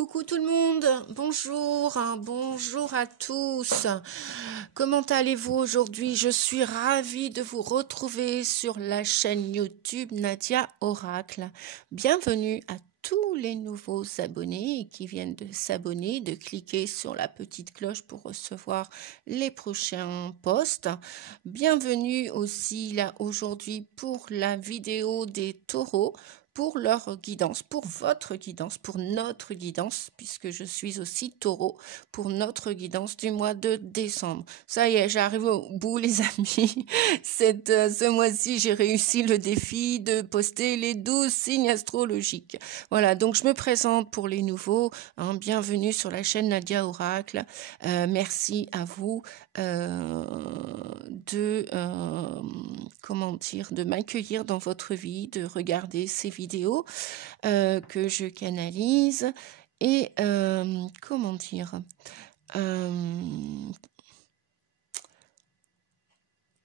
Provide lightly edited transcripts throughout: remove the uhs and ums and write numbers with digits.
Coucou tout le monde, bonjour, bonjour à tous. Comment allez-vous aujourd'hui? Je suis ravie de vous retrouver sur la chaîne YouTube Nadia Oracle. Bienvenue à tous les nouveaux abonnés qui viennent de s'abonner, de cliquer sur la petite cloche pour recevoir les prochains posts. Bienvenue aussi là aujourd'hui pour la vidéo des taureaux, pour leur guidance, pour votre guidance, pour notre guidance, puisque je suis aussi taureau, pour notre guidance du mois de décembre. Ça y est, j'arrive au bout les amis. Ce mois-ci, j'ai réussi le défi de poster les 12 signes astrologiques. Voilà, donc je me présente pour les nouveaux. Bienvenue sur la chaîne Nadia Oracle. Merci à vous de m'accueillir dans votre vie, de regarder ces vidéos que je canalise et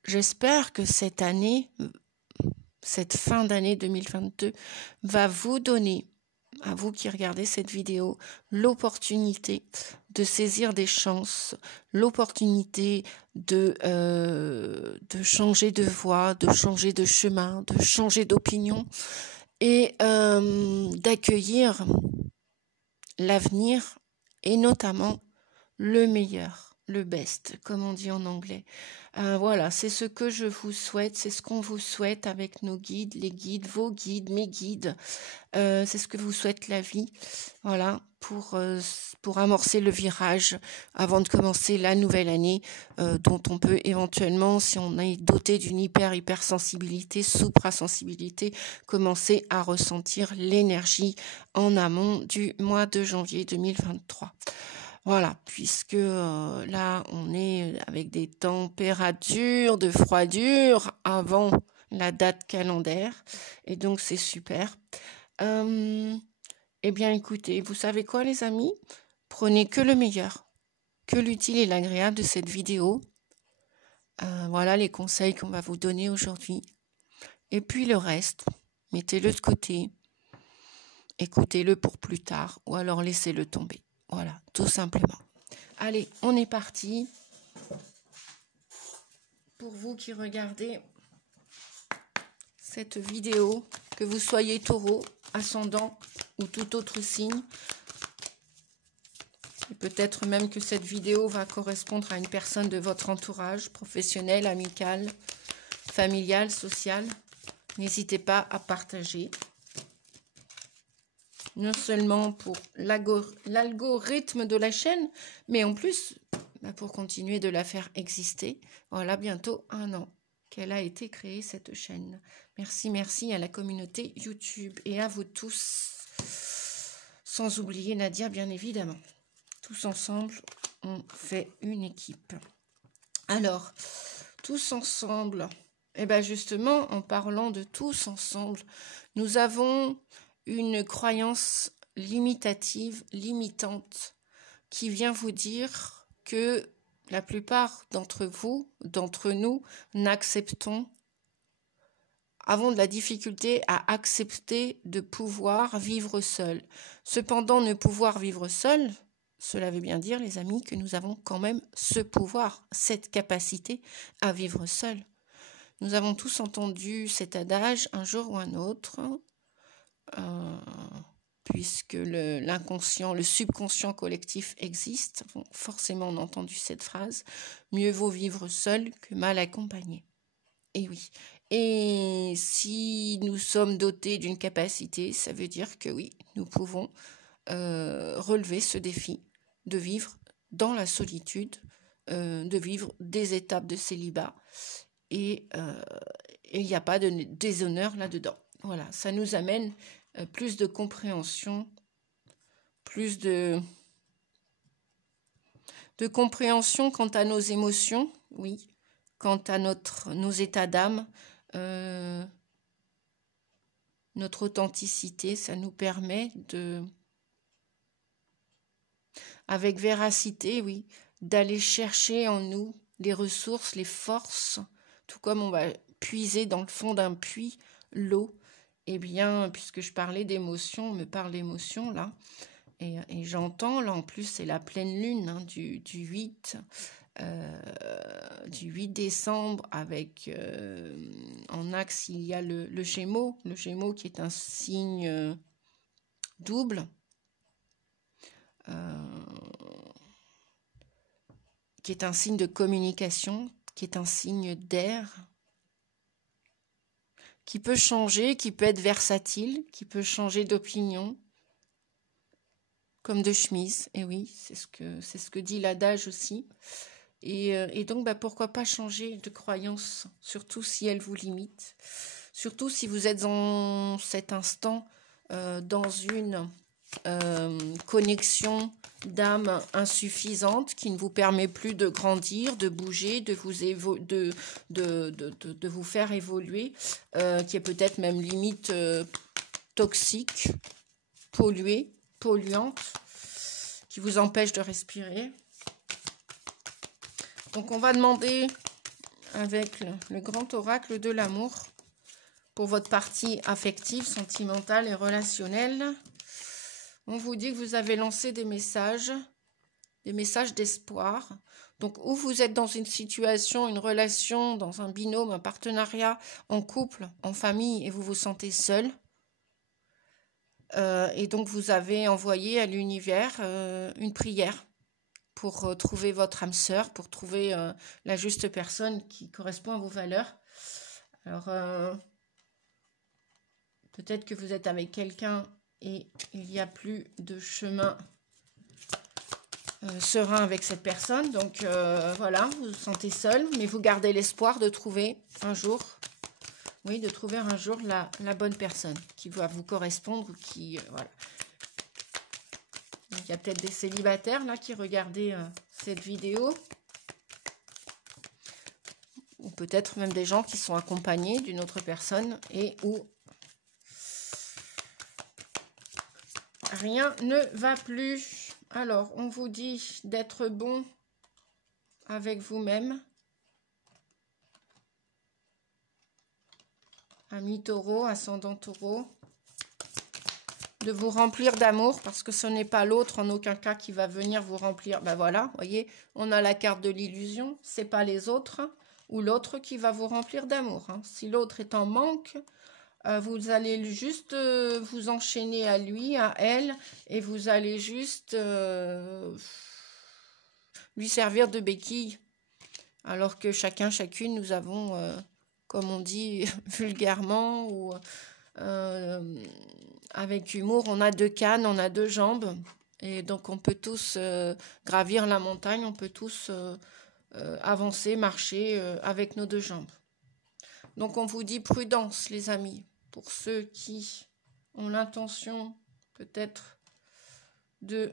j'espère que cette année, cette fin d'année 2022 va vous donner, à vous qui regardez cette vidéo, l'opportunité de saisir des chances, l'opportunité de changer de voie, de changer de chemin, de changer d'opinion et d'accueillir l'avenir et notamment le meilleur, le best, comme on dit en anglais. Voilà, c'est ce que je vous souhaite, c'est ce qu'on vous souhaite avec nos guides, les guides, vos guides, mes guides. C'est ce que vous souhaite la vie, voilà, pour amorcer le virage avant de commencer la nouvelle année, dont on peut éventuellement, si on est doté d'une hypersensibilité, suprasensibilité, commencer à ressentir l'énergie en amont du mois de janvier 2023. Voilà, puisque là, on est avec des températures de froidure avant la date calendaire, et donc c'est super. Eh bien, écoutez, vous savez quoi, les amis? Prenez que le meilleur, que l'utile et l'agréable de cette vidéo. Voilà les conseils qu'on va vous donner aujourd'hui. Et puis le reste, mettez-le de côté, écoutez-le pour plus tard, ou alors laissez-le tomber. Voilà, tout simplement. Allez, on est parti. Pour vous qui regardez cette vidéo, que vous soyez taureau, ascendant ou tout autre signe, et peut-être même que cette vidéo va correspondre à une personne de votre entourage, professionnel, amical, familial, social, n'hésitez pas à partager. Non seulement pour l'algorithme de la chaîne, mais en plus pour continuer de la faire exister. Voilà, bientôt 1 an qu'elle a été créée, cette chaîne. Merci à la communauté YouTube et à vous tous. Sans oublier Nadia, bien évidemment. Tous ensemble, on fait une équipe. Alors, tous ensemble, et bien justement, en parlant de tous ensemble, nous avons une croyance limitative, limitante, qui vient vous dire que la plupart d'entre vous, d'entre nous, avons de la difficulté à accepter de pouvoir vivre seul. Cependant, ne pouvoir vivre seul, cela veut bien dire, les amis, que nous avons quand même ce pouvoir, cette capacité à vivre seul. Nous avons tous entendu cet adage un jour ou un autre, puisque l'inconscient, le subconscient collectif existe. Bon, forcément, on a entendu cette phrase. Mieux vaut vivre seul que mal accompagné. Et oui. Et si nous sommes dotés d'une capacité, ça veut dire que oui, nous pouvons relever ce défi de vivre dans la solitude, de vivre des étapes de célibat. Et il n'y a pas de déshonneur là-dedans. Voilà, ça nous amène plus de compréhension, plus de compréhension quant à nos émotions, oui, quant à nos états d'âme, notre authenticité. Ça nous permet avec véracité, oui, d'aller chercher en nous les ressources, les forces, tout comme on va puiser dans le fond d'un puits l'eau. Eh bien, puisque je parlais d'émotion, on me parle d'émotion là, Et j'entends, là en plus c'est la pleine lune hein, du 8 décembre avec en axe il y a le Gémeaux qui est un signe double, qui est un signe de communication, qui est un signe d'air, qui peut changer, qui peut être versatile, qui peut changer d'opinion, comme de chemise. Et oui, c'est ce que dit l'adage aussi. Et donc, pourquoi pas changer de croyance, surtout si elle vous limite, surtout si vous êtes en cet instant dans une connexion d'âme insuffisante qui ne vous permet plus de grandir, de bouger, de vous faire évoluer, qui est peut-être même limite toxique, polluante, qui vous empêche de respirer. Donc on va demander avec le grand oracle de l'amour pour votre partie affective, sentimentale et relationnelle. On vous dit que vous avez lancé des messages d'espoir. Donc, où vous êtes dans une situation, une relation, dans un binôme, un partenariat, en couple, en famille, et vous vous sentez seul. Et donc, vous avez envoyé à l'univers une prière pour trouver votre âme sœur, pour trouver la juste personne qui correspond à vos valeurs. Alors, peut-être que vous êtes avec quelqu'un et il n'y a plus de chemin serein avec cette personne. Donc voilà, vous vous sentez seul, mais vous gardez l'espoir de trouver un jour, la bonne personne qui va vous correspondre, qui voilà. Donc, il y a peut-être des célibataires là qui regardaient cette vidéo, ou peut-être même des gens qui sont accompagnés d'une autre personne et où rien ne va plus. Alors, on vous dit d'être bon avec vous-même. Ami taureau, ascendant taureau. De vous remplir d'amour parce que ce n'est pas l'autre en aucun cas qui va venir vous remplir. Ben voilà, voyez, on a la carte de l'illusion. C'est pas les autres ou l'autre qui va vous remplir d'amour. Hein. Si l'autre est en manque, vous allez juste vous enchaîner à lui, à elle, et vous allez juste lui servir de béquille. Alors que chacun, chacune, nous avons, comme on dit vulgairement, ou avec humour, on a deux cannes, on a deux jambes. Et donc on peut tous gravir la montagne, on peut tous avancer, marcher avec nos deux jambes. Donc on vous dit prudence, les amis. Pour ceux qui ont l'intention peut-être de...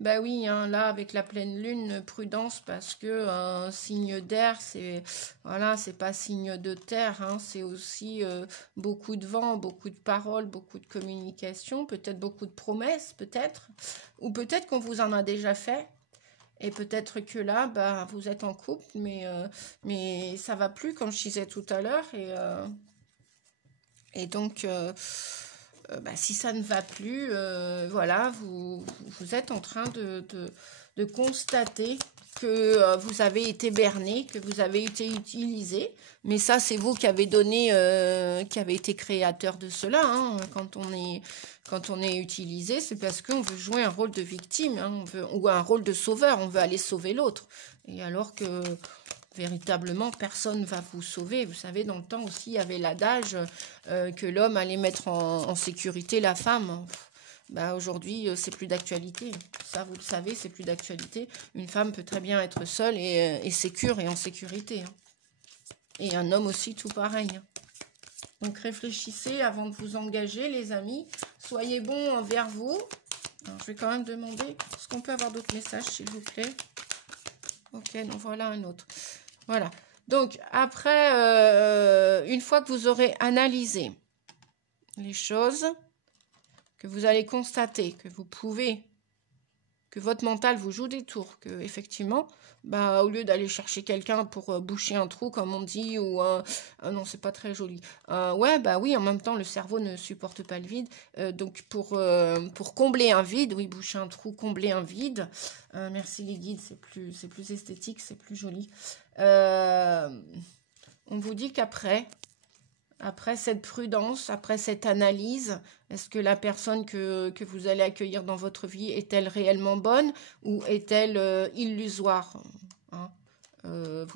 Ben oui, hein, là avec la pleine lune, prudence parce que un signe d'air, c'est voilà, c'est pas signe de terre, hein, c'est aussi beaucoup de vent, beaucoup de paroles, beaucoup de communication, peut-être beaucoup de promesses, peut-être, ou peut-être qu'on vous en a déjà fait. Et peut-être que là, bah, vous êtes en couple, mais ça va plus, comme je disais tout à l'heure, et donc, si ça ne va plus, voilà, vous êtes en train de constater que vous avez été berné, que vous avez été utilisé. Mais ça, c'est vous qui avez donné, qui avez été créateur de cela. Hein. Quand on est utilisé, c'est parce qu'on veut jouer un rôle de victime, hein, ou un rôle de sauveur. On veut aller sauver l'autre. Et alors que... véritablement, personne ne va vous sauver. Vous savez, dans le temps aussi, il y avait l'adage que l'homme allait mettre en sécurité la femme. Bah, aujourd'hui, c'est plus d'actualité. Ça, vous le savez, c'est plus d'actualité. Une femme peut très bien être seule et sécure et en sécurité. Hein. Et un homme aussi, tout pareil. Hein. Donc, réfléchissez avant de vous engager, les amis. Soyez bons envers vous. Alors, je vais quand même demander, est-ce qu'on peut avoir d'autres messages, s'il vous plaît? Ok, donc voilà un autre. Voilà. Donc, après, une fois que vous aurez analysé les choses, que vous allez constater que vous pouvez que votre mental vous joue des tours, que effectivement, bah, au lieu d'aller chercher quelqu'un pour boucher un trou, comme on dit, ou non, c'est pas très joli. Ouais, bah oui, en même temps, le cerveau ne supporte pas le vide. Donc, pour combler un vide, oui, boucher un trou, combler un vide. Merci les guides, c'est plus esthétique, c'est plus joli. On vous dit qu'après cette prudence, après cette analyse, est-ce que la personne que vous allez accueillir dans votre vie est-elle réellement bonne ou est-elle illusoire, hein? Enfin,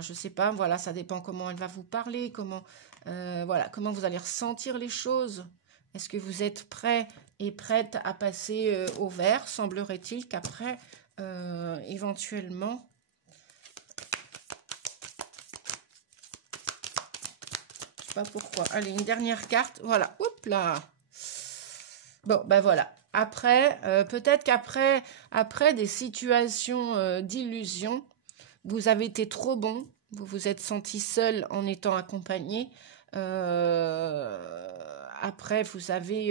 je sais pas, voilà, ça dépend comment elle va vous parler, voilà, comment vous allez ressentir les choses. Est-ce que vous êtes prêt et prête à passer au vert? Semblerait-il qu'après, éventuellement, pas pourquoi. Allez, une dernière carte. Voilà. Oups là. Bon, ben voilà. Après, peut-être qu'après des situations d'illusion, vous avez été trop bon. Vous vous êtes senti seul en étant accompagné. Après, vous avez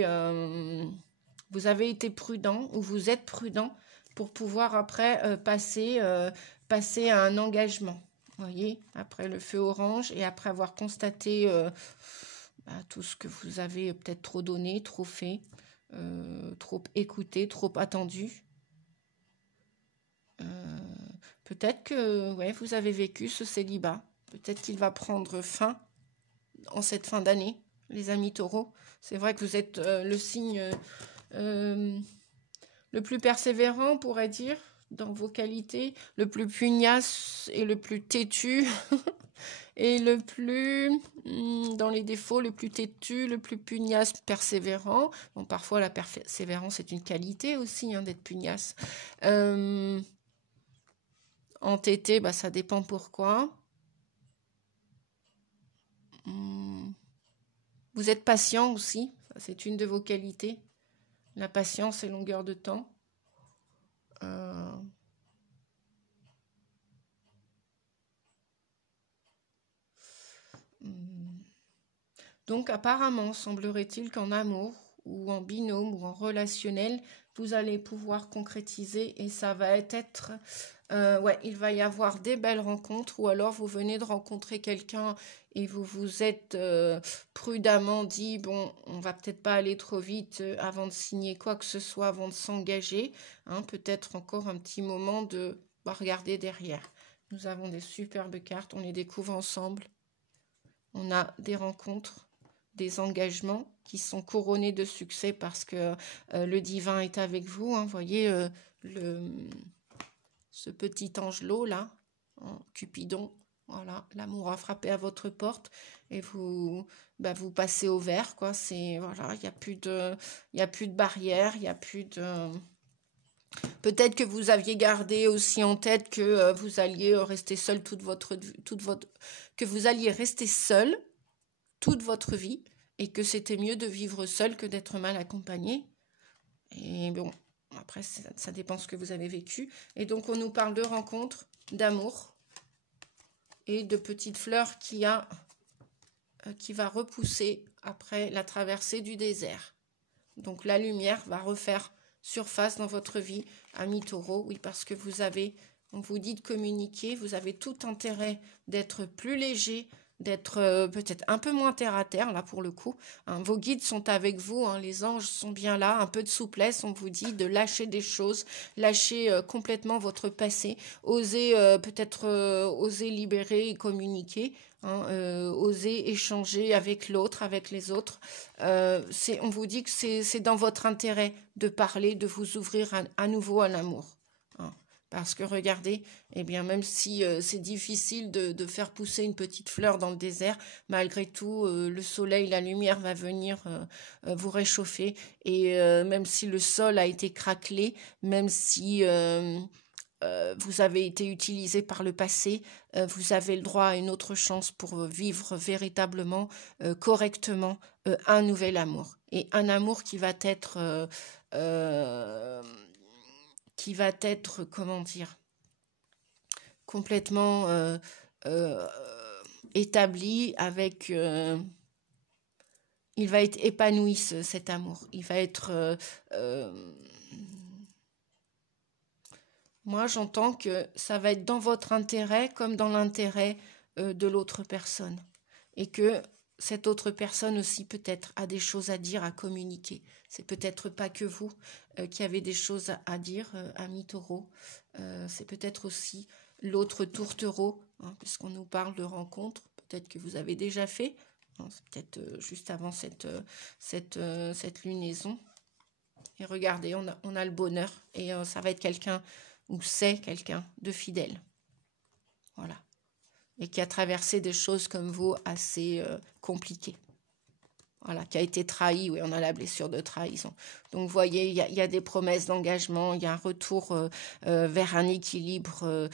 été prudent ou vous êtes prudent pour pouvoir après passer à un engagement. Voyez, après le feu orange et après avoir constaté tout ce que vous avez peut-être trop donné, trop fait, trop écouté, trop attendu. Peut-être que ouais, vous avez vécu ce célibat. Peut-être qu'il va prendre fin en cette fin d'année, les amis taureaux. C'est vrai que vous êtes le signe le plus persévérant, on pourrait dire, dans vos qualités, le plus pugnace et le plus têtu, et le plus, dans les défauts, le plus têtu, le plus pugnace, persévérant. Bon, parfois, la persévérance est une qualité aussi, hein, d'être pugnace. Entêté, bah, ça dépend pourquoi. Vous êtes patient aussi, ça, c'est une de vos qualités. La patience et longueur de temps. Donc apparemment, semblerait-il qu'en amour ou en binôme ou en relationnel, vous allez pouvoir concrétiser et ça va être... ouais, il va y avoir des belles rencontres ou alors vous venez de rencontrer quelqu'un et vous vous êtes prudemment dit, bon, on va peut-être pas aller trop vite avant de signer quoi que ce soit, avant de s'engager, hein, peut-être encore un petit moment de regarder derrière. Nous avons des superbes cartes, on les découvre ensemble. On a des rencontres, des engagements qui sont couronnés de succès parce que le divin est avec vous. Hein, voyez ce petit angelot là, hein, Cupidon. Voilà, l'amour a frappé à votre porte et vous passez au vert, quoi. C'est voilà, il y a plus de barrière, il y a plus de. Peut-être que vous aviez gardé aussi en tête que vous alliez rester seul que vous alliez rester seul toute votre vie et que c'était mieux de vivre seul que d'être mal accompagné. Et bon, après, ça dépend ce que vous avez vécu. Et donc, on nous parle de rencontres, d'amour et de petites fleurs qui va repousser après la traversée du désert. Donc, la lumière va refaire surface dans votre vie, amis taureaux. Oui, parce que on vous dit de communiquer, vous avez tout intérêt d'être plus léger, d'être peut-être un peu moins terre à terre, là pour le coup. Hein, vos guides sont avec vous, hein, les anges sont bien là, un peu de souplesse, on vous dit de lâcher des choses, lâcher complètement votre passé, oser oser libérer et communiquer, hein, oser échanger avec l'autre, avec les autres. On vous dit que c'est dans votre intérêt de parler, de vous ouvrir à nouveau à l'amour. Hein. Parce que regardez, eh bien, même si c'est difficile de faire pousser une petite fleur dans le désert, malgré tout, le soleil, la lumière va venir vous réchauffer. Et même si le sol a été craquelé, même si vous avez été utilisé par le passé, vous avez le droit à une autre chance pour vivre véritablement, correctement, un nouvel amour. Et un amour qui va être... comment dire, complètement établi avec... il va être épanoui, cet amour. Il va être... Moi, j'entends que ça va être dans votre intérêt comme dans l'intérêt de l'autre personne. Et que cette autre personne aussi peut-être a des choses à dire, à communiquer. C'est peut-être pas que vous qui avez des choses à dire, amis taureaux. C'est peut-être aussi l'autre tourtereau, hein, puisqu'on nous parle de rencontres. Peut-être que vous avez déjà fait. Hein, c'est peut-être juste avant cette lunaison. Et regardez, on a le bonheur. Et ça va être quelqu'un, ou c'est quelqu'un de fidèle. Voilà. Et qui a traversé des choses comme vous assez compliquées. Voilà, qui a été trahi, oui, on a la blessure de trahison. Donc, vous voyez, il y a des promesses d'engagement, il y a un retour vers un équilibre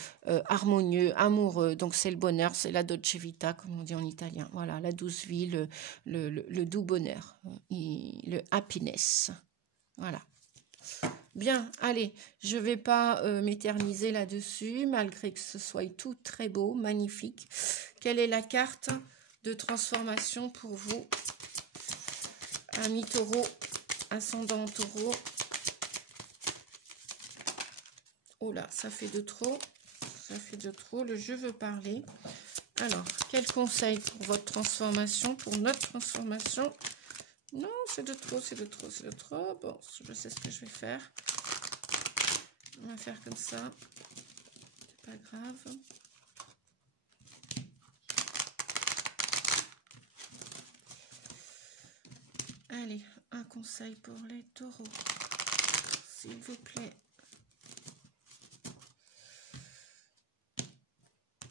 harmonieux, amoureux. Donc, c'est le bonheur, c'est la dolce vita, comme on dit en italien. Voilà, la douce vie, le doux bonheur, le happiness. Voilà. Bien, allez, je ne vais pas m'éterniser là-dessus, malgré que ce soit tout très beau, magnifique. Quelle est la carte de transformation pour vous, amis taureau, ascendant taureau? Oh là, ça fait de trop. Ça fait de trop. Le jeu veut parler. Alors, quel conseil pour votre transformation, pour notre transformation? Non, c'est de trop, c'est de trop, c'est de trop. Bon, je sais ce que je vais faire. On va faire comme ça. C'est pas grave. Allez, un conseil pour les taureaux, s'il vous plaît.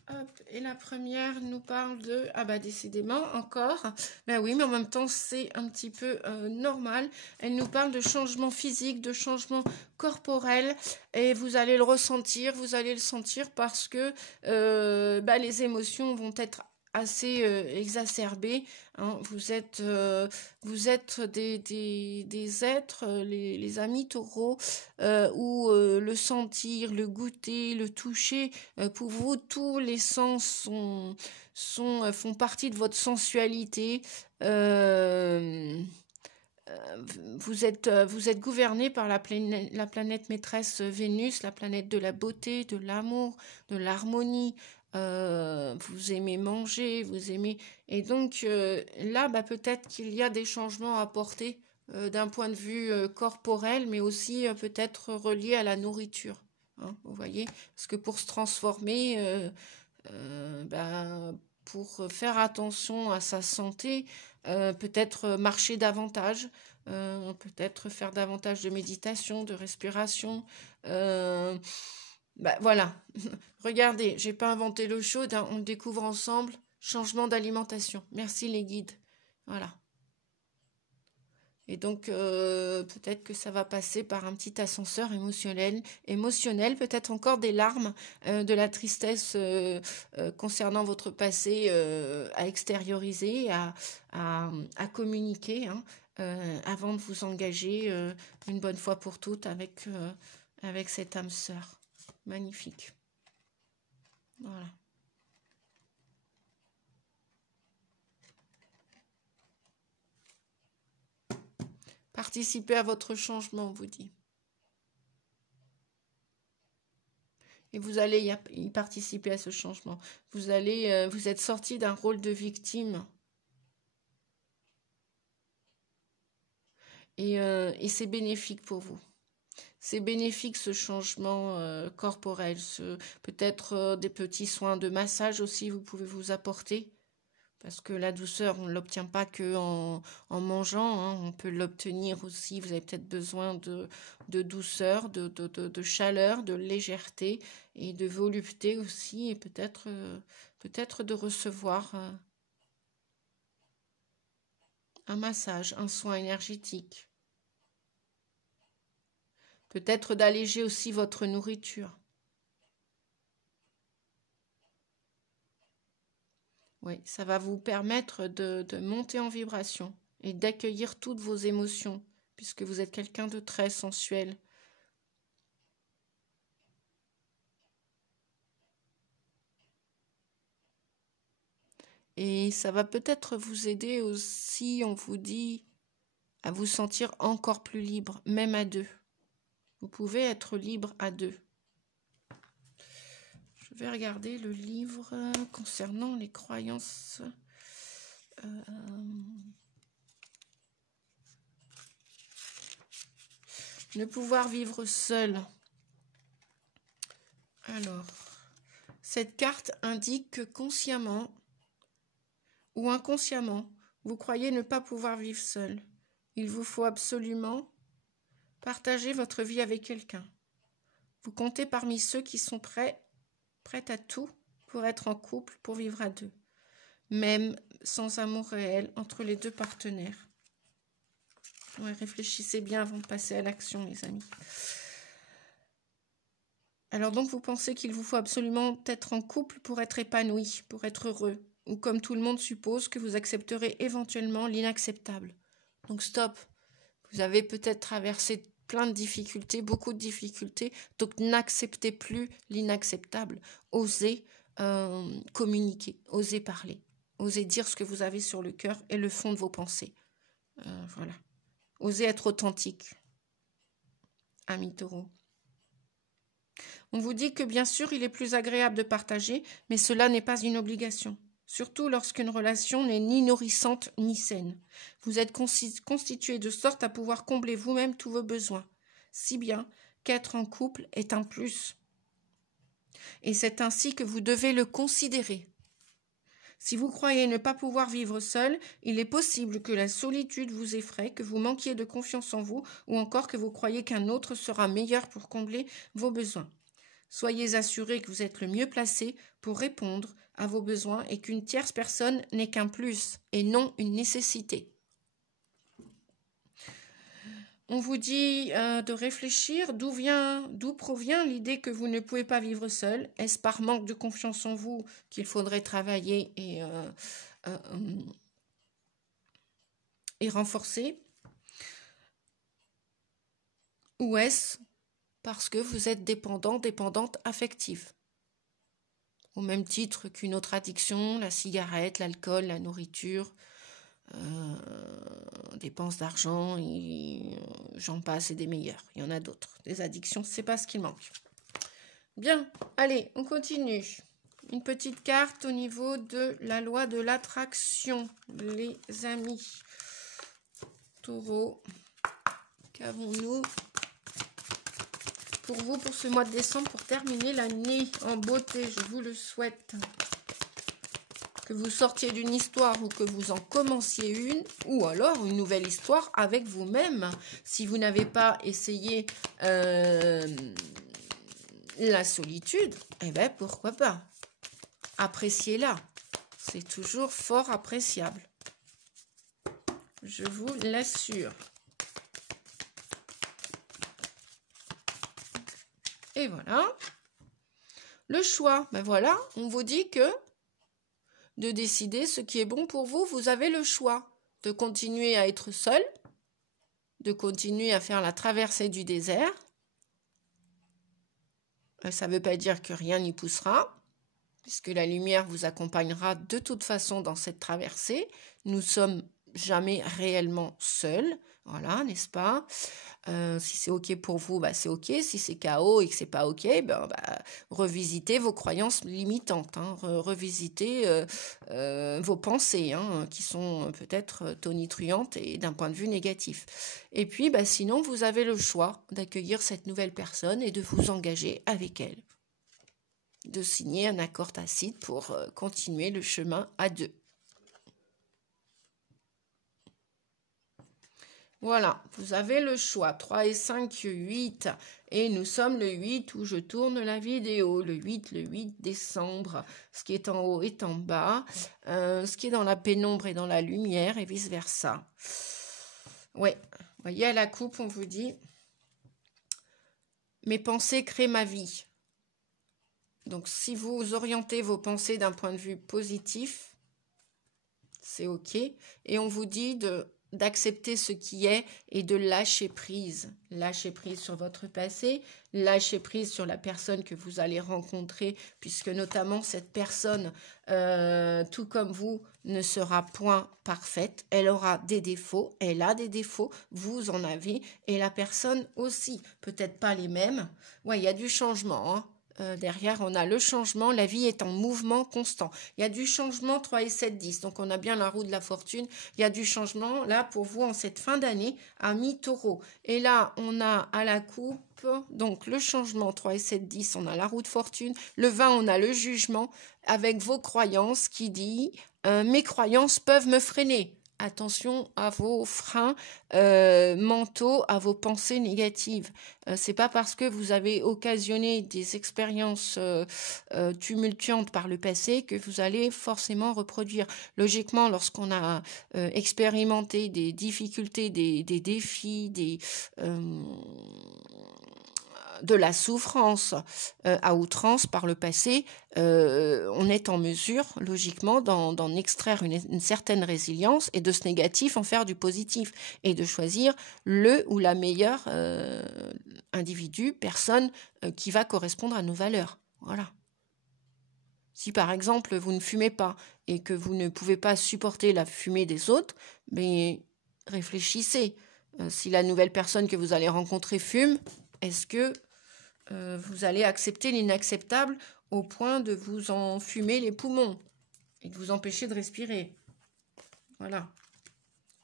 Hop, et la première nous parle de... Ah bah décidément, encore. Ben oui, mais en même temps, c'est un petit peu normal. Elle nous parle de changement physique, de changement corporel. Et vous allez le ressentir, vous allez le sentir parce que les émotions vont être assez exacerbées. Hein. Vous êtes des êtres, les amis taureaux, où le sentir, le goûter, le toucher, pour vous, tous les sens font partie de votre sensualité. Vous êtes gouverné par la planète maîtresse Vénus, la planète de la beauté, de l'amour, de l'harmonie. Vous aimez manger, vous aimez... Et donc là, peut-être qu'il y a des changements à apporter d'un point de vue corporel, mais aussi peut-être relié à la nourriture. Hein, vous voyez, parce que pour se transformer, pour faire attention à sa santé, peut-être marcher davantage, peut-être faire davantage de méditation, de respiration. Voilà, regardez, j'ai pas inventé l'eau chaude, hein, on le découvre ensemble. Changement d'alimentation. Merci les guides. Voilà. Et donc, peut-être que ça va passer par un petit ascenseur émotionnel, peut-être encore des larmes, de la tristesse concernant votre passé à extérioriser, à communiquer, hein, avant de vous engager une bonne fois pour toutes avec cette âme sœur. Magnifique. Voilà. Participez à votre changement, on vous dit. Et vous allez y participer à ce changement. Vous êtes sorti d'un rôle de victime. Et c'est bénéfique pour vous. C'est bénéfique ce changement corporel. Peut-être des petits soins de massage aussi, vous pouvez vous apporter. Parce que la douceur, on ne l'obtient pas que en mangeant, hein. On peut l'obtenir aussi. Vous avez peut-être besoin de douceur, de chaleur, de légèreté et de volupté aussi. Et peut-être de recevoir un massage, un soin énergétique. Peut-être d'alléger aussi votre nourriture. Oui, ça va vous permettre de monter en vibration et d'accueillir toutes vos émotions, puisque vous êtes quelqu'un de très sensuel. Et ça va peut-être vous aider aussi, on vous dit, à vous sentir encore plus libre, même à deux. Vous pouvez être libre à deux. Je vais regarder le livre concernant les croyances. Ne pouvoir vivre seul. Alors, cette carte indique que consciemment ou inconsciemment, vous croyez ne pas pouvoir vivre seul. Il vous faut absolument partager votre vie avec quelqu'un. Vous comptez parmi ceux qui sont prêts à tout pour être en couple, pour vivre à deux, même sans amour réel entre les deux partenaires. Ouais, réfléchissez bien avant de passer à l'action, les amis. Alors donc, vous pensez qu'il vous faut absolument être en couple pour être épanoui, pour être heureux, ou comme tout le monde suppose que vous accepterez éventuellement l'inacceptable. Donc stop, vous avez peut-être traversé plein de difficultés, beaucoup de difficultés, donc n'acceptez plus l'inacceptable. Osez communiquer, osez parler, osez dire ce que vous avez sur le cœur et le fond de vos pensées. Voilà. Osez être authentique, amis taureaux. On vous dit que bien sûr, il est plus agréable de partager, mais cela n'est pas une obligation. Surtout lorsqu'une relation n'est ni nourrissante ni saine. Vous êtes constitué de sorte à pouvoir combler vous-même tous vos besoins, si bien qu'être en couple est un plus. Et c'est ainsi que vous devez le considérer. Si vous croyez ne pas pouvoir vivre seul, il est possible que la solitude vous effraie, que vous manquiez de confiance en vous, ou encore que vous croyez qu'un autre sera meilleur pour combler vos besoins. Soyez assurés que vous êtes le mieux placé pour répondre à vos besoins et qu'une tierce personne n'est qu'un plus et non une nécessité. On vous dit de réfléchir d'où provient l'idée que vous ne pouvez pas vivre seul. Est-ce par manque de confiance en vous qu'il faudrait travailler et renforcer? Ou est-ce parce que vous êtes dépendante affective? Au même titre qu'une autre addiction, la cigarette, l'alcool, la nourriture, dépenses d'argent, j'en passe et des meilleurs. Il y en a d'autres. Des addictions, c'est pas ce qui manque. Bien, allez, on continue. Une petite carte au niveau de la loi de l'attraction, les amis. Taureau, qu'avons-nous pour vous pour ce mois de décembre, pour terminer l'année en beauté? Je vous le souhaite. Que vous sortiez d'une histoire ou que vous en commenciez une, ou alors une nouvelle histoire avec vous-même. Si vous n'avez pas essayé la solitude, eh bien pourquoi pas? Appréciez-la. C'est toujours fort appréciable. Je vous l'assure. Et voilà. Le choix, ben voilà, on vous dit que de décider ce qui est bon pour vous, vous avez le choix de continuer à être seul, de continuer à faire la traversée du désert. Ça ne veut pas dire que rien n'y poussera, puisque la lumière vous accompagnera de toute façon dans cette traversée. Nous sommes jamais réellement seuls, voilà, n'est-ce pas? Si c'est ok pour vous, bah c'est ok. Si c'est KO et que c'est pas ok, revisitez vos croyances limitantes, hein, revisitez vos pensées, hein, qui sont peut-être tonitruantes et d'un point de vue négatif. Et puis, sinon, vous avez le choix d'accueillir cette nouvelle personne et de vous engager avec elle, de signer un accord tacite pour continuer le chemin à deux. Voilà, vous avez le choix. 3 et 5, 8. Et nous sommes le 8 où je tourne la vidéo. Le 8 décembre. Ce qui est en haut est en bas. Ce qui est dans la pénombre est dans la lumière et vice-versa. Ouais, vous voyez à la coupe, on vous dit « Mes pensées créent ma vie ». Donc, si vous orientez vos pensées d'un point de vue positif, c'est OK. Et on vous dit d'accepter ce qui est et de lâcher prise. Lâcher prise sur votre passé, lâcher prise sur la personne que vous allez rencontrer, puisque notamment cette personne, tout comme vous, ne sera point parfaite. Elle aura des défauts, elle a des défauts, vous en avez, et la personne aussi. Peut-être pas les mêmes. Ouais, il y a du changement, hein. Derrière, on a le changement. La vie est en mouvement constant. Il y a du changement 3 et 7, 10. Donc, on a bien la roue de la fortune. Il y a du changement là pour vous en cette fin d'année à mi-taureau. Et là, on a à la coupe, donc le changement 3 et 7, 10. On a la roue de fortune. Le 20, on a le jugement avec vos croyances qui dit mes croyances peuvent me freiner. Attention à vos freins mentaux, à vos pensées négatives. C'est pas parce que vous avez occasionné des expériences tumultuantes par le passé que vous allez forcément reproduire. Logiquement, lorsqu'on a expérimenté des difficultés, des défis, de la souffrance à outrance par le passé, on est en mesure, logiquement, d'en extraire une certaine résilience et de ce négatif en faire du positif et de choisir le ou la meilleure individu, personne qui va correspondre à nos valeurs. Voilà. Si par exemple vous ne fumez pas et que vous ne pouvez pas supporter la fumée des autres, mais réfléchissez. Si la nouvelle personne que vous allez rencontrer fume, est-ce que vous allez accepter l'inacceptable au point de vous enfumer les poumons et de vous empêcher de respirer? Voilà.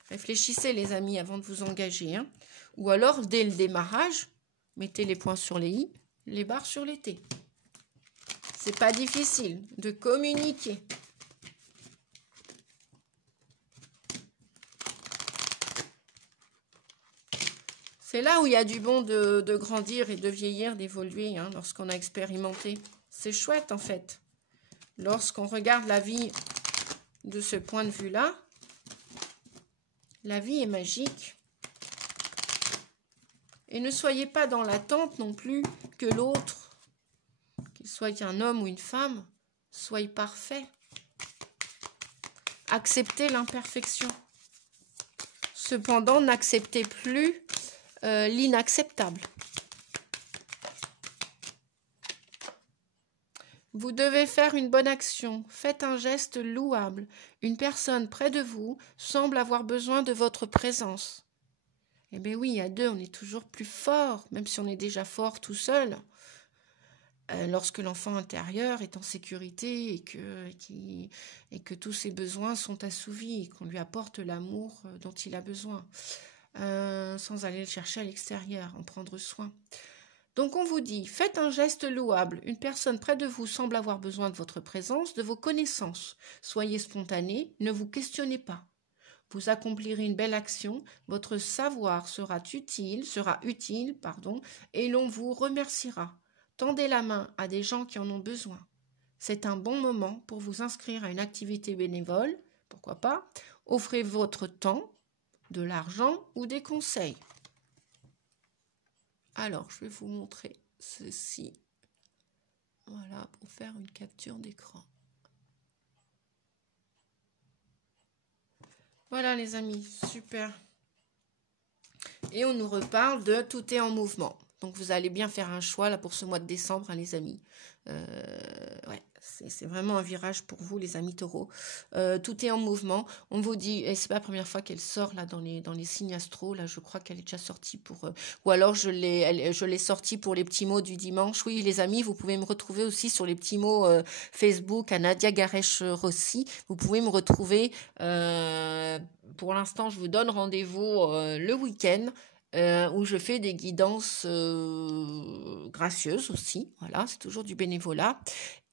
Réfléchissez les amis avant de vous engager. Hein. Ou alors, dès le démarrage, mettez les points sur les i, les barres sur les t. C'est pas difficile de communiquer. C'est là où il y a du bon de grandir et de vieillir, d'évoluer, hein, lorsqu'on a expérimenté. C'est chouette, en fait. Lorsqu'on regarde la vie de ce point de vue-là, la vie est magique. Et ne soyez pas dans l'attente non plus que l'autre, qu'il soit un homme ou une femme, soit parfait. Acceptez l'imperfection. Cependant, n'acceptez plus l'inacceptable. Vous devez faire une bonne action, faites un geste louable. Une personne près de vous semble avoir besoin de votre présence. Eh bien oui, à deux, on est toujours plus fort, même si on est déjà fort tout seul. Lorsque l'enfant intérieur est en sécurité et que tous ses besoins sont assouvis et qu'on lui apporte l'amour dont il a besoin. Sans aller le chercher à l'extérieur, en prendre soin. Donc on vous dit, faites un geste louable. Une personne près de vous semble avoir besoin de votre présence, de vos connaissances. Soyez spontané, ne vous questionnez pas. Vous accomplirez une belle action, votre savoir sera utile, et l'on vous remerciera. Tendez la main à des gens qui en ont besoin. C'est un bon moment pour vous inscrire à une activité bénévole, pourquoi pas. Offrez votre temps, de l'argent ou des conseils. Alors, je vais vous montrer ceci. Voilà, pour faire une capture d'écran. Voilà les amis, super. Et on nous reparle de tout est en mouvement. Donc vous allez bien faire un choix là pour ce mois de décembre, hein, les amis. Ouais, c'est vraiment un virage pour vous, les amis taureaux. Tout est en mouvement. On vous dit, et c'est pas la première fois qu'elle sort là dans les signes astro. Là, je crois qu'elle est déjà sortie pour. Ou alors je l'ai sortie pour les petits mots du dimanche. Oui, les amis, vous pouvez me retrouver aussi sur les petits mots Facebook à Nadia Garesh Rossi. Vous pouvez me retrouver. Pour l'instant, je vous donne rendez-vous le week-end. Où je fais des guidances gracieuses aussi, voilà, c'est toujours du bénévolat,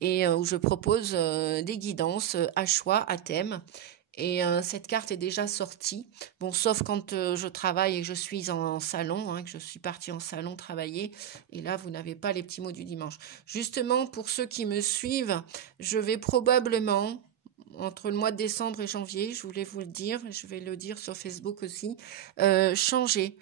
et où je propose des guidances à choix, à thème, et cette carte est déjà sortie, bon, sauf quand je travaille et que je suis en salon, hein, que je suis partie en salon travailler, et là, vous n'avez pas les petits mots du dimanche. Justement, pour ceux qui me suivent, je vais probablement... entre le mois de décembre et janvier, je voulais vous le dire, je vais le dire sur Facebook aussi, changer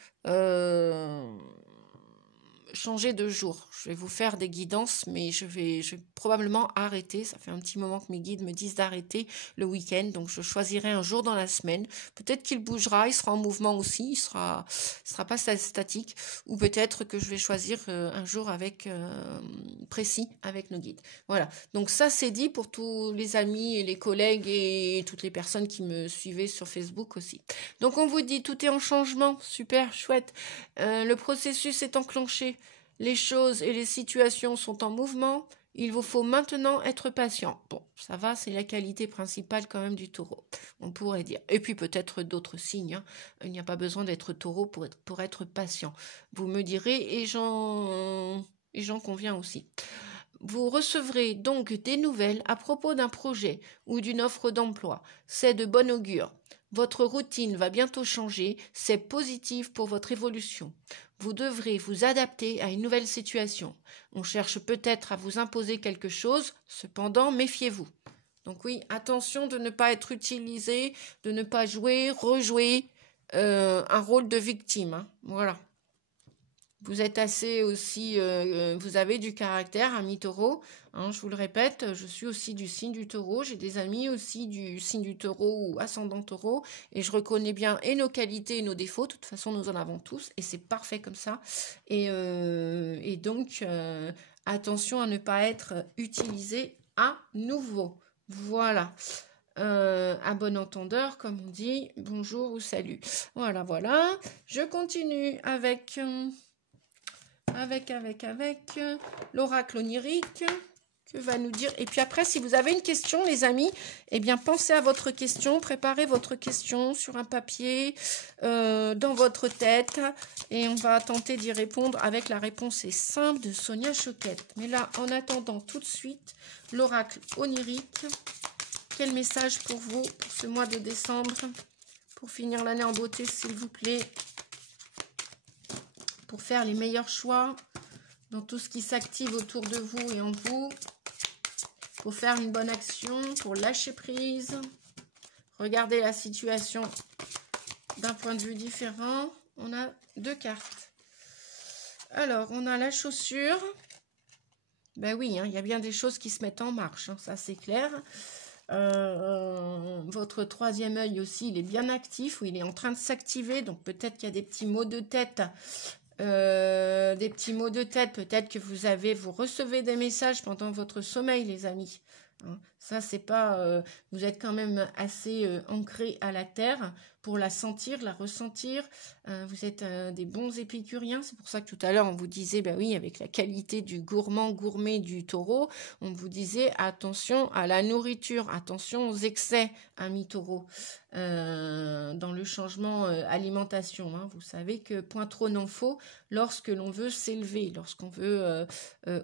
de jour. Je vais vous faire des guidances, mais je vais probablement arrêter. Ça fait un petit moment que mes guides me disent d'arrêter le week-end, donc je choisirai un jour dans la semaine. Peut-être qu'il bougera, il sera en mouvement aussi, il sera pas statique, ou peut-être que je vais choisir un jour avec précis avec nos guides. Voilà. Donc ça c'est dit pour tous les amis et les collègues et toutes les personnes qui me suivaient sur Facebook aussi. Donc on vous dit tout est en changement, super chouette. Le processus est enclenché. les choses et les situations sont en mouvement. Il vous faut maintenant être patient. Bon, ça va, c'est la qualité principale quand même du taureau, on pourrait dire. Et puis peut-être d'autres signes. Hein. Il n'y a pas besoin d'être taureau pour être patient. Vous me direz, et j'en conviens aussi. Vous recevrez donc des nouvelles à propos d'un projet ou d'une offre d'emploi. C'est de bon augure. Votre routine va bientôt changer, c'est positif pour votre évolution. Vous devrez vous adapter à une nouvelle situation. On cherche peut-être à vous imposer quelque chose, cependant méfiez-vous. Donc oui, attention de ne pas être utilisé, de ne pas jouer, rejouer un rôle de victime. Hein. Voilà. Vous êtes assez aussi, vous avez du caractère, ami taureau. Hein, je vous le répète, je suis aussi du signe du taureau. J'ai des amis aussi du signe du taureau ou ascendant taureau. Et je reconnais bien et nos qualités et nos défauts. De toute façon, nous en avons tous. Et c'est parfait comme ça. Et donc, attention à ne pas être utilisé à nouveau. Voilà. À bon entendeur, comme on dit, bonjour ou salut. Voilà, voilà. Je continue avec l'oracle onirique que va nous dire. Et puis après, si vous avez une question, les amis, eh bien, pensez à votre question, préparez votre question sur un papier, dans votre tête, et on va tenter d'y répondre avec la réponse est simple de Sonia Choquette. Mais là, en attendant tout de suite, l'oracle onirique, quel message pour vous pour ce mois de décembre, pour finir l'année en beauté, s'il vous plaît, pour faire les meilleurs choix dans tout ce qui s'active autour de vous et en vous, pour faire une bonne action, pour lâcher prise, regarder la situation d'un point de vue différent. On a 2 cartes. Alors, on a la chaussure. Ben oui, hein, il y a bien des choses qui se mettent en marche, hein, ça c'est clair. Votre 3e œil aussi, il est bien actif, ou il est en train de s'activer, donc peut-être qu'il y a des petits maux de tête. Peut-être que vous recevez des messages pendant votre sommeil, les amis. Hein, ça, c'est pas... vous êtes quand même assez ancré à la terre pour la sentir, la ressentir. Vous êtes des bons épicuriens. C'est pour ça que tout à l'heure, on vous disait, ben oui, avec la qualité du gourmet du taureau, on vous disait attention à la nourriture, attention aux excès, ami taureau. Dans le changement alimentation. Hein. Vous savez que point trop n'en faut lorsque l'on veut s'élever, lorsqu'on veut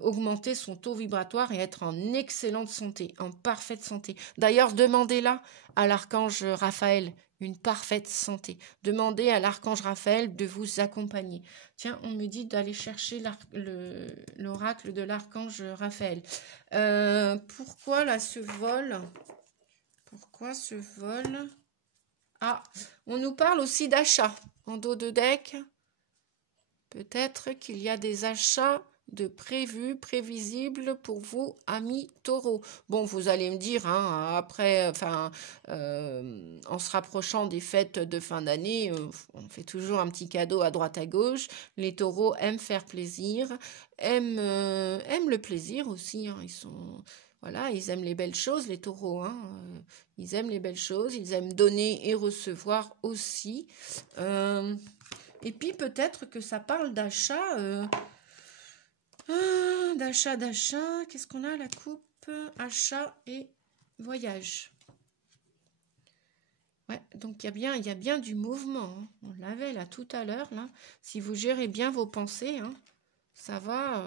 augmenter son taux vibratoire et être en excellente santé, en parfaite santé. D'ailleurs, demandez-la à l'archange Raphaël, une parfaite santé. Demandez à l'archange Raphaël de vous accompagner. Tiens, on me dit d'aller chercher l'oracle de l'archange Raphaël. Pourquoi là ce vol? Pourquoi ce vol? Ah, on nous parle aussi d'achats en dos de deck. Peut-être qu'il y a des achats de prévisibles pour vous, amis taureaux. Bon, vous allez me dire, hein, après, en se rapprochant des fêtes de fin d'année, on fait toujours un petit cadeau à droite à gauche. Les taureaux aiment faire plaisir, aiment le plaisir aussi. Hein, voilà, ils aiment les belles choses, les taureaux. Hein, ils aiment les belles choses, ils aiment donner et recevoir aussi. Et puis peut-être que ça parle d'achat. D'achat. Qu'est-ce qu'on a, la coupe? Achat et voyage. Ouais, donc il y a bien du mouvement. Hein. On l'avait là tout à l'heure. Là. Si vous gérez bien vos pensées, hein, ça va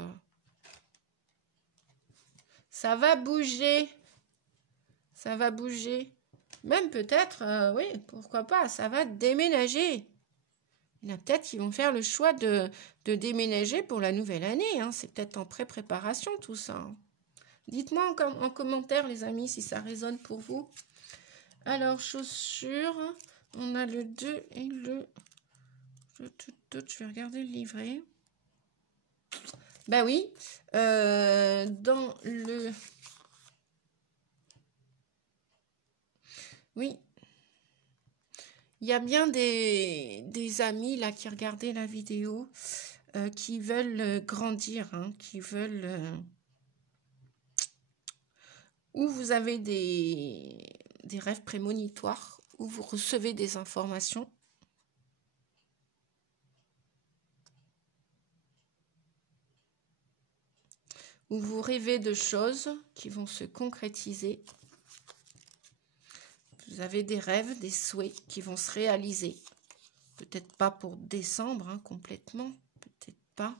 bouger. Ça va bouger. Même peut-être, oui, pourquoi pas, ça va déménager. Il y en a peut-être qui vont faire le choix de déménager pour la nouvelle année. Hein. C'est peut-être en préparation tout ça. Hein. Dites-moi en commentaire, les amis, si ça résonne pour vous. Alors, chaussures, on a le 2 et le... Je vais regarder le livret. Ben oui, dans le... Oui, il y a bien des amis là qui regardaient la vidéo, qui veulent grandir, hein, qui veulent... où vous avez des rêves prémonitoires, où vous recevez des informations. où vous rêvez de choses qui vont se concrétiser. Vous avez des rêves, des souhaits qui vont se réaliser. Peut-être pas pour décembre, hein, complètement, peut-être pas.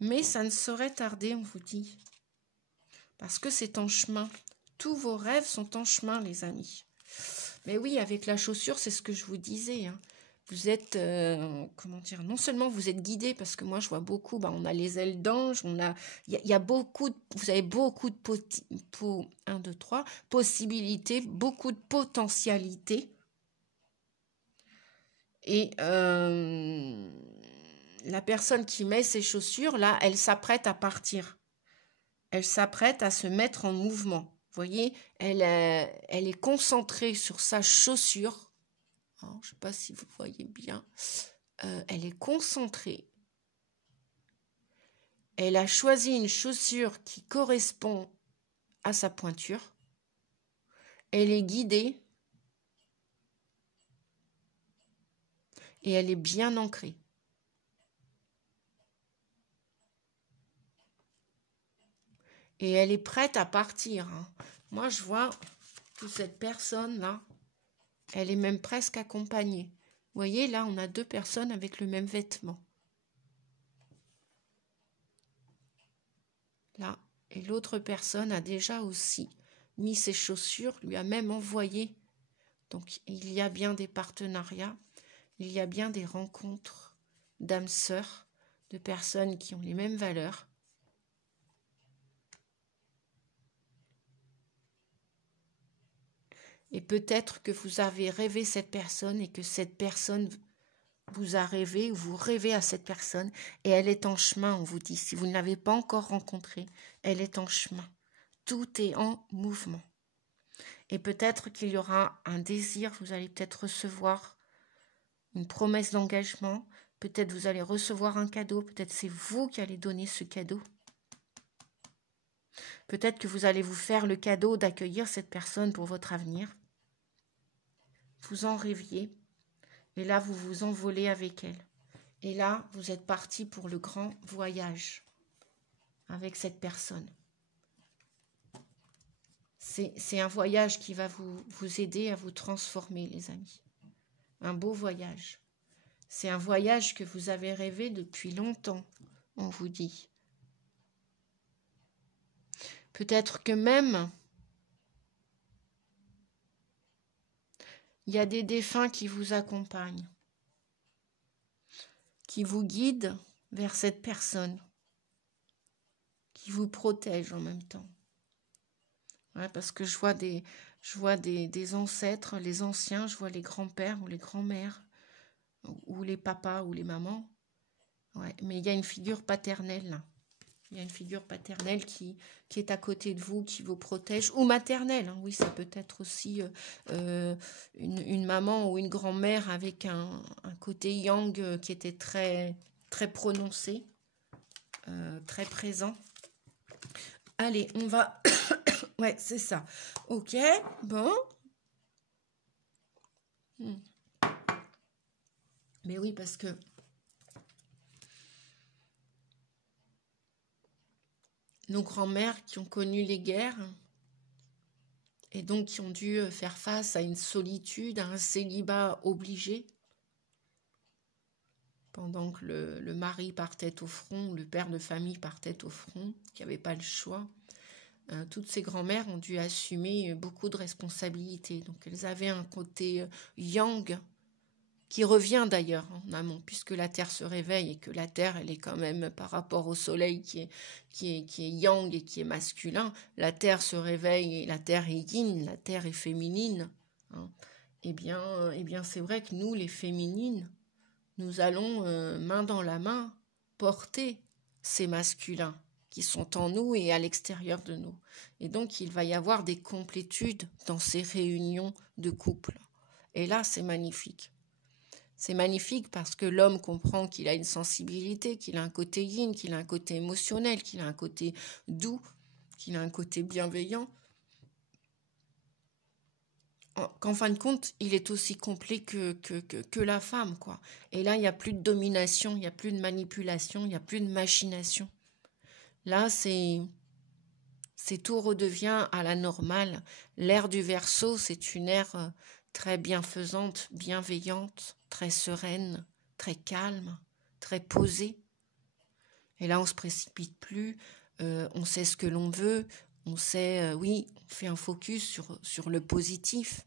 Mais ça ne saurait tarder, on vous dit. Parce que c'est en chemin. Tous vos rêves sont en chemin, les amis. Mais oui, avec la chaussure, c'est ce que je vous disais. Hein. Vous êtes, comment dire, non seulement vous êtes guidé, parce que moi je vois beaucoup, on a les ailes d'ange, il y a beaucoup, vous avez beaucoup de possibilités, beaucoup de potentialités. Et la personne qui met ses chaussures, là, elle s'apprête à partir. Elle s'apprête à se mettre en mouvement. Vous voyez, elle est concentrée sur sa chaussure. Alors, je ne sais pas si vous voyez bien. Elle est concentrée. Elle a choisi une chaussure qui correspond à sa pointure. Elle est guidée. Et elle est bien ancrée. Et elle est prête à partir. Hein. Moi, je vois que cette personne-là, elle est même presque accompagnée. Vous voyez, là, on a 2 personnes avec le même vêtement. Là. Et l'autre personne a déjà aussi mis ses chaussures, lui a même envoyé. Donc, il y a bien des partenariats, il y a bien des rencontres d'âmes sœurs, de personnes qui ont les mêmes valeurs. Et peut-être que vous avez rêvé cette personne et que cette personne vous a rêvé ou vous rêvez à cette personne et elle est en chemin, on vous dit. Si vous ne l'avez pas encore rencontrée, elle est en chemin. Tout est en mouvement. Et peut-être qu'il y aura un désir, vous allez peut-être recevoir une promesse d'engagement, peut-être vous allez recevoir un cadeau, peut-être c'est vous qui allez donner ce cadeau. Peut-être que vous allez vous faire le cadeau d'accueillir cette personne pour votre avenir. Vous en rêviez, et là vous vous envolez avec elle. Et là, vous êtes parti pour le grand voyage avec cette personne. C'est un voyage qui va vous aider à vous transformer, les amis. Un beau voyage. C'est un voyage que vous avez rêvé depuis longtemps, on vous dit. Peut-être que même, il y a des défunts qui vous accompagnent, qui vous guident vers cette personne, qui vous protègent en même temps. Ouais, parce que je vois des ancêtres, les anciens, je vois les grands-pères ou les grands-mères, ou les papas ou les mamans. Ouais, mais il y a une figure paternelle là. Il y a une figure paternelle qui est à côté de vous, qui vous protège, ou maternelle. Hein. Oui, ça peut être aussi une maman ou une grand-mère avec un côté yang qui était très, très prononcé, très présent. Allez, on va... ouais, c'est ça. Ok, bon. Mais oui, parce que... nos grands-mères qui ont connu les guerres et donc qui ont dû faire face à une solitude, à un célibat obligé, pendant que le mari partait au front, le père de famille partait au front, qui n'avait pas le choix. Toutes ces grands-mères ont dû assumer beaucoup de responsabilités. Donc elles avaient un côté yang, qui revient d'ailleurs en amont, puisque la Terre se réveille et que la Terre, elle est quand même par rapport au Soleil qui est yang et qui est masculin, la Terre se réveille et la Terre est yin, la Terre est féminine. Hein. Eh bien, c'est vrai que nous, les féminines, nous allons main dans la main porter ces masculins qui sont en nous et à l'extérieur de nous. Et donc, il va y avoir des complétudes dans ces réunions de couple. Et là, c'est magnifique. C'est magnifique parce que l'homme comprend qu'il a une sensibilité, qu'il a un côté yin, qu'il a un côté émotionnel, qu'il a un côté doux, qu'il a un côté bienveillant. qu'en fin de compte, il est aussi complet que la femme, quoi. Et là, il n'y a plus de domination, il n'y a plus de manipulation, il n'y a plus de machination. Là, tout redevient à la normale. L'ère du Verseau, c'est une ère très bienfaisante, bienveillante, très sereine, très calme, très posée. Et là, on ne se précipite plus, on sait ce que l'on veut, on sait, oui, on fait un focus sur le positif.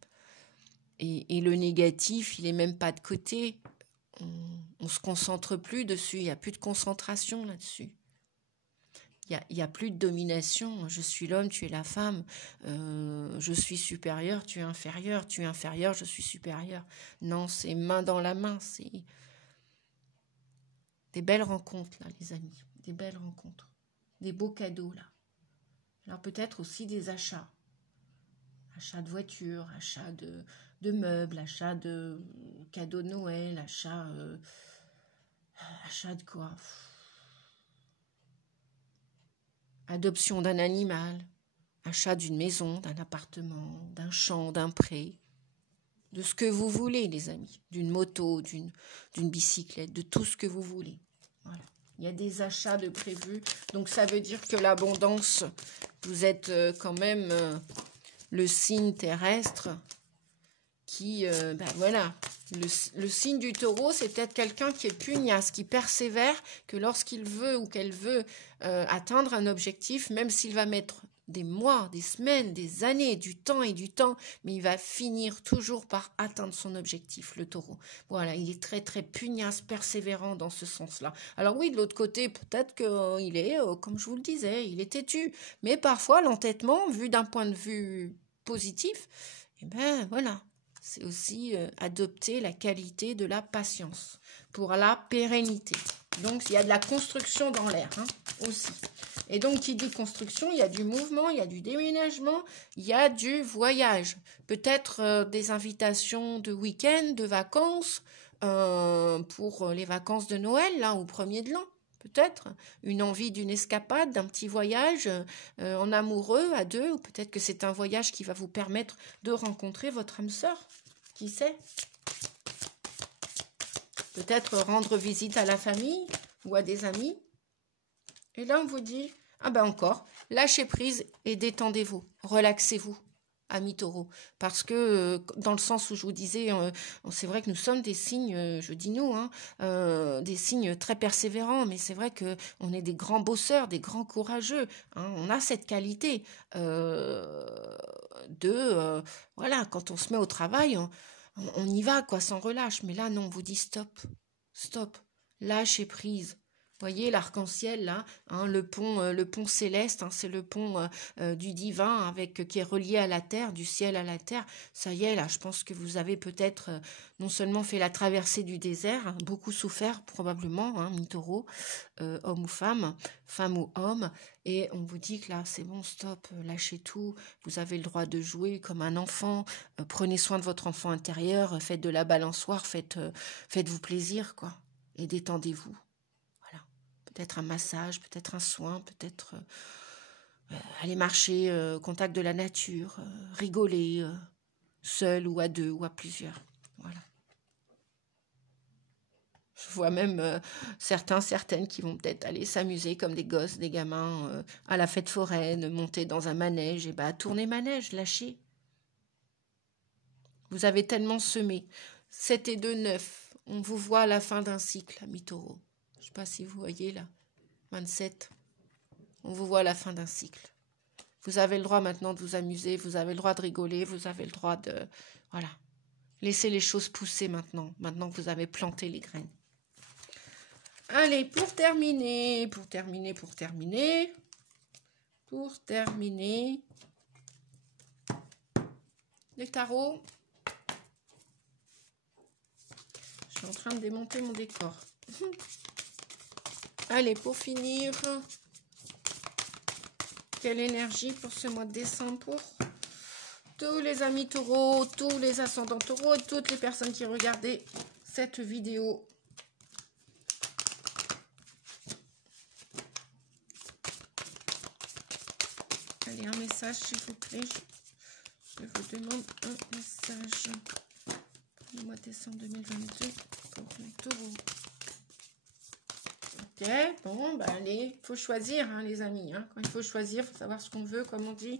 Et le négatif, il n'est même pas de côté. On ne se concentre plus dessus, il n'y a plus de concentration là-dessus. Il y a plus de domination. Je suis l'homme, tu es la femme. Je suis supérieur, tu es inférieur. Tu es inférieur, je suis supérieur. Non, c'est main dans la main. C'est des belles rencontres, là, les amis. Des belles rencontres. Des beaux cadeaux, là. Alors peut-être aussi des achats. Achat de voitures, achat de meubles, achat de cadeaux de Noël, achat de quoi? Adoption d'un animal, achat d'une maison, d'un appartement, d'un champ, d'un pré, de ce que vous voulez, les amis, d'une moto, d'une bicyclette, de tout ce que vous voulez. Voilà. Il y a des achats de prévus, donc ça veut dire que l'abondance, vous êtes quand même le signe terrestre qui, voilà, le signe du taureau, c'est peut-être quelqu'un qui est pugnace, qui persévère, que lorsqu'il veut ou qu'elle veut atteindre un objectif, même s'il va mettre des mois, des semaines, des années, du temps, mais il va finir toujours par atteindre son objectif, le taureau. Voilà, il est très très pugnace, persévérant dans ce sens-là. Alors oui, de l'autre côté, peut-être qu'il est, comme je vous le disais, il est têtu, mais parfois l'entêtement, vu d'un point de vue positif, eh ben voilà, c'est aussi adopter la qualité de la patience pour la pérennité. Donc, il y a de la construction dans l'air aussi. Et donc, qui dit construction, il y a du mouvement, il y a du déménagement, il y a du voyage. Peut-être des invitations de week-end, de vacances, pour les vacances de Noël, là, au premier de l'an. Peut-être une envie d'une escapade, d'un petit voyage en amoureux à deux, ou peut-être que c'est un voyage qui va vous permettre de rencontrer votre âme sœur. Qui sait? Peut-être rendre visite à la famille ou à des amis. Et là, on vous dit, ah ben encore, lâchez prise et détendez-vous, relaxez-vous, amis taureaux. Parce que dans le sens où je vous disais, c'est vrai que nous sommes des signes, je dis nous, des signes très persévérants, mais c'est vrai qu'on est des grands bosseurs, des grands courageux. On a cette qualité voilà, quand on se met au travail, on y va, quoi, sans relâche. Mais là, non, on vous dit stop, stop, lâchez prise. Voyez l'arc-en-ciel là, le pont céleste, c'est le pont du divin qui est relié à la terre, du ciel à la terre. Ça y est là, je pense que vous avez peut-être non seulement fait la traversée du désert, beaucoup souffert probablement, mi-taureau, homme ou femme, femme ou homme, et on vous dit que là c'est bon, stop, lâchez tout, vous avez le droit de jouer comme un enfant, prenez soin de votre enfant intérieur, faites de la balançoire, faites-vous plaisir quoi, et détendez-vous. Peut-être un massage, peut-être un soin, peut-être aller marcher au contact de la nature, rigoler, seul ou à deux ou à plusieurs. Voilà. Je vois même certaines qui vont peut-être aller s'amuser comme des gosses, des gamins, à la fête foraine, monter dans un manège, et tourner manège, lâcher. Vous avez tellement semé. 7 et 2, 9. On vous voit à la fin d'un cycle, amis taureaux. Je ne sais pas si vous voyez là. 27. On vous voit à la fin d'un cycle. Vous avez le droit maintenant de vous amuser, vous avez le droit de rigoler, vous avez le droit de... Voilà. Laissez les choses pousser maintenant que vous avez planté les graines. Allez, pour terminer, les tarots. Je suis en train de démonter mon décor. Allez, pour finir, quelle énergie pour ce mois de décembre pour tous les amis taureaux, tous les ascendants taureaux et toutes les personnes qui regardaient cette vidéo. Allez, un message s'il vous plaît. je vous demande un message pour le mois de décembre 2022 pour les taureaux. Ok, bon, bah allez, il faut choisir, hein, les amis. Hein. Quand il faut choisir, il faut savoir ce qu'on veut, comme on dit.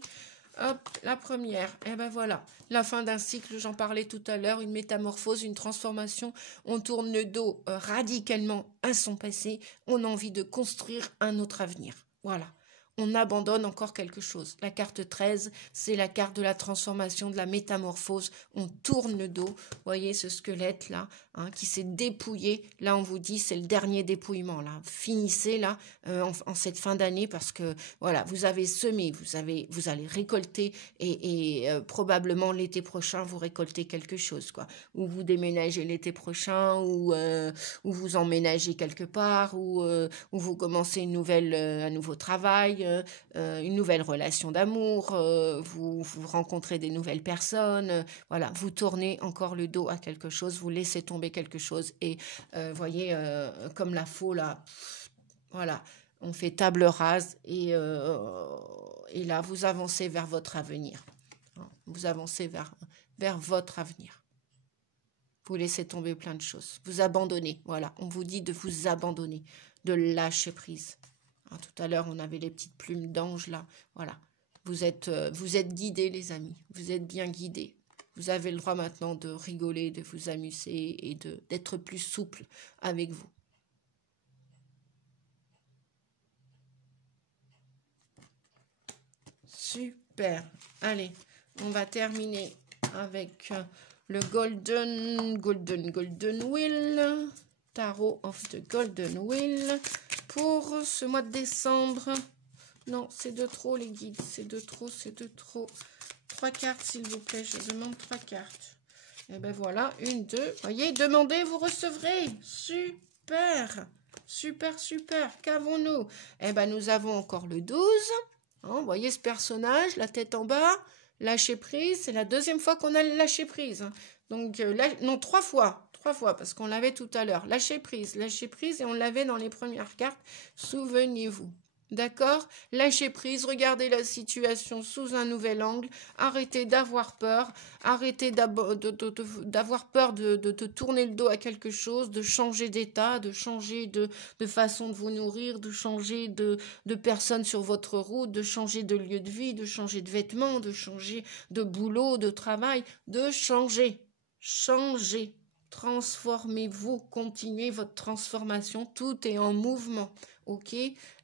Hop, la première, et ben voilà, la fin d'un cycle, j'en parlais tout à l'heure, une métamorphose, une transformation, on tourne le dos radicalement à son passé, on a envie de construire un autre avenir, voilà. On abandonne encore quelque chose. La carte 13, c'est la carte de la transformation, de la métamorphose. On tourne le dos. Vous voyez ce squelette là, hein, qui s'est dépouillé. Là, on vous dit, c'est le dernier dépouillement. Là, finissez là en cette fin d'année parce que voilà, vous avez semé, vous allez récolter et probablement l'été prochain vous récoltez quelque chose quoi. Ou vous déménagez l'été prochain, ou vous emménagez quelque part, ou vous commencez un nouveau travail. Une nouvelle relation d'amour, vous rencontrez des nouvelles personnes, voilà, vous tournez encore le dos à quelque chose, vous laissez tomber quelque chose et voyez, comme la faux là, voilà, on fait table rase et là vous avancez vers votre avenir, vous avancez vers votre avenir. Vous laissez tomber plein de choses, vous abandonnez, voilà, on vous dit de vous abandonner, de lâcher prise. Tout à l'heure, on avait les petites plumes d'ange, là. Voilà. Vous êtes guidés, les amis. Vous êtes bien guidés. Vous avez le droit maintenant de rigoler, de vous amuser et d'être plus souple avec vous. Super. Allez, on va terminer avec le Golden Wheel. Tarot of the Golden Wheel. Pour ce mois de décembre, non, c'est de trop les guides, c'est de trop. 3 cartes, s'il vous plaît, je demande 3 cartes. Et ben voilà, 1, 2, voyez, demandez, vous recevrez. Super, qu'avons-nous? Eh ben nous avons encore le 12, hein, vous voyez ce personnage, la tête en bas, lâcher prise, c'est la deuxième fois qu'on a le lâcher prise. Hein. Donc, non, 3 fois. 3 fois, parce qu'on l'avait tout à l'heure. Lâcher prise, et on l'avait dans les premières cartes. Souvenez-vous. D'accord? Lâchez prise, regardez la situation sous un nouvel angle. Arrêtez d'avoir peur. Arrêtez d'avoir peur de tourner le dos à quelque chose, de changer d'état, de changer de façon de vous nourrir, de changer de personnes sur votre route, de changer de lieu de vie, de changer de vêtements, de changer de boulot, de travail, de changer. Changez. Transformez-vous, continuez votre transformation, tout est en mouvement, ok?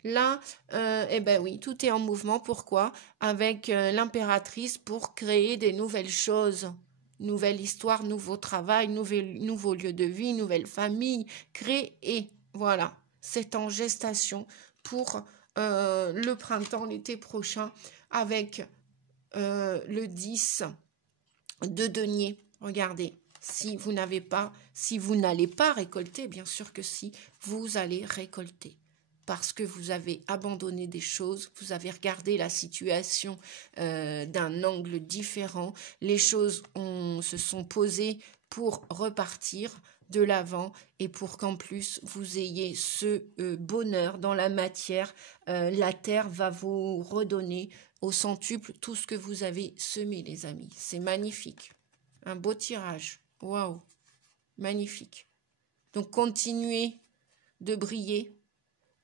Là, eh ben oui, tout est en mouvement, pourquoi? Avec l'impératrice pour créer des nouvelles choses, nouvelle histoire, nouveau travail, nouveau lieu de vie, nouvelle famille, créer, voilà, c'est en gestation pour le printemps, l'été prochain, avec le 10 de denier, regardez. Si vous n'allez pas récolter, bien sûr que si, vous allez récolter. Parce que vous avez abandonné des choses, vous avez regardé la situation d'un angle différent. Les choses se sont posées pour repartir de l'avant et pour qu'en plus vous ayez ce bonheur dans la matière. La terre va vous redonner au centuple tout ce que vous avez semé, les amis. C'est magnifique. Un beau tirage. Waouh, magnifique. Donc, continuez de briller,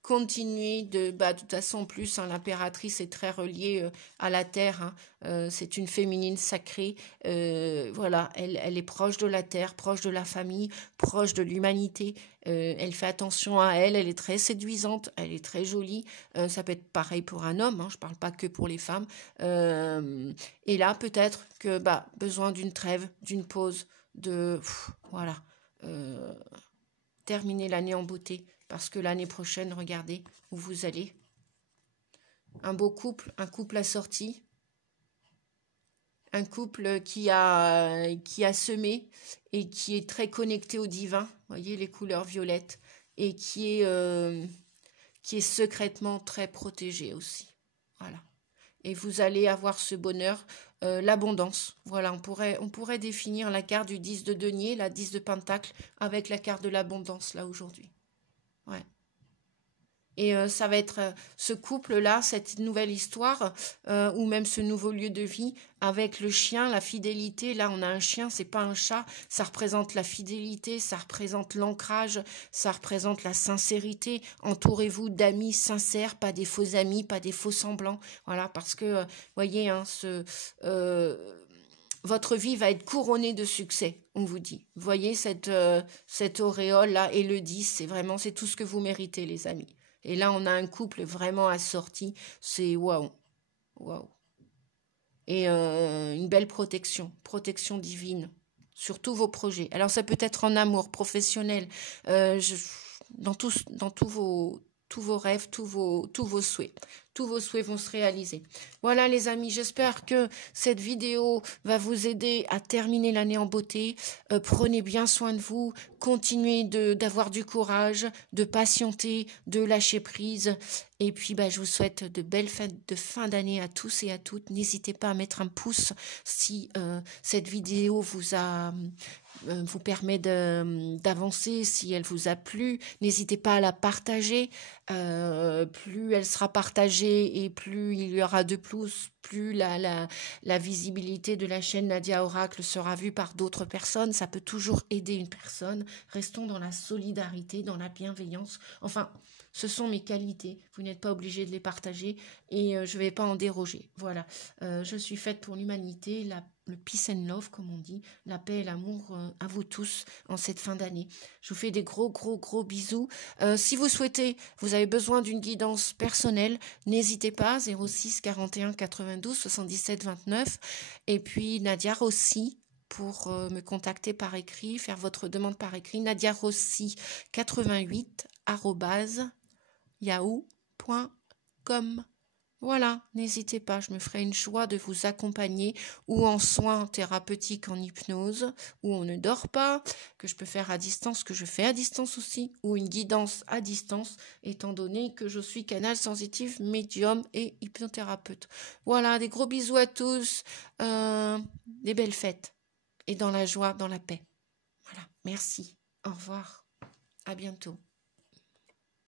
continuez de toute façon, en plus, hein, l'impératrice est très reliée à la terre, hein, c'est une féminine sacrée, voilà, elle est proche de la terre, proche de la famille, proche de l'humanité, elle fait attention à elle est très séduisante, elle est très jolie, ça peut être pareil pour un homme, hein, je ne parle pas que pour les femmes, et là, peut-être que besoin d'une trêve, d'une pause, voilà, terminer l'année en beauté, parce que l'année prochaine, regardez où vous allez. Un beau couple, un couple assorti, un couple qui a semé et qui est très connecté au divin, voyez les couleurs violettes, et qui est secrètement très protégé aussi, voilà. Et vous allez avoir ce bonheur, l'abondance. Voilà, on pourrait définir la carte du 10 de denier, la 10 de pentacle, avec la carte de l'abondance, là, aujourd'hui. Ouais. Et ça va être ce couple-là, cette nouvelle histoire, ou même ce nouveau lieu de vie avec le chien, la fidélité. Là, on a un chien, c'est pas un chat. Ça représente la fidélité, ça représente l'ancrage, ça représente la sincérité. Entourez-vous d'amis sincères, pas des faux amis, pas des faux semblants. Voilà, parce que, voyez, hein, votre vie va être couronnée de succès, on vous dit. Vous voyez cette auréole-là et le 10, c'est tout ce que vous méritez, les amis. Et là, on a un couple vraiment assorti. C'est waouh, waouh. Et une belle protection divine sur tous vos projets. Alors, ça peut être en amour, professionnel, dans tous vos rêves, tous vos souhaits. Tous vos souhaits vont se réaliser. Voilà les amis, j'espère que cette vidéo va vous aider à terminer l'année en beauté. Prenez bien soin de vous, continuez d'avoir du courage, de patienter, de lâcher prise. Et puis je vous souhaite de belles fêtes de fin d'année à tous et à toutes. N'hésitez pas à mettre un pouce si cette vidéo vous permet d'avancer, si elle vous a plu. N'hésitez pas à la partager. Plus elle sera partagée et plus il y aura de plus la visibilité de la chaîne Nadia Oracle sera vue par d'autres personnes. Ça peut toujours aider une personne. Restons dans la solidarité, dans la bienveillance. Enfin, ce sont mes qualités. Vous n'êtes pas obligé de les partager et je ne vais pas en déroger. Voilà. Je suis faite pour l'humanité, le peace and love, comme on dit, la paix et l'amour à vous tous en cette fin d'année. Je vous fais des gros bisous. Si vous souhaitez, vous avez besoin d'une guidance personnelle, n'hésitez pas, 06 41 92 77 29. Et puis Nadia Rossi, pour me contacter par écrit, faire votre demande par écrit, Nadia Rossi 88 @yahoo.com. Voilà, n'hésitez pas, je me ferai une joie de vous accompagner ou en soins thérapeutiques en hypnose, où on ne dort pas, que je peux faire à distance, que je fais à distance aussi, ou une guidance à distance, étant donné que je suis canal sensitif, médium et hypnothérapeute. Voilà, des gros bisous à tous, des belles fêtes, et dans la joie, dans la paix. Voilà, merci, au revoir, à bientôt.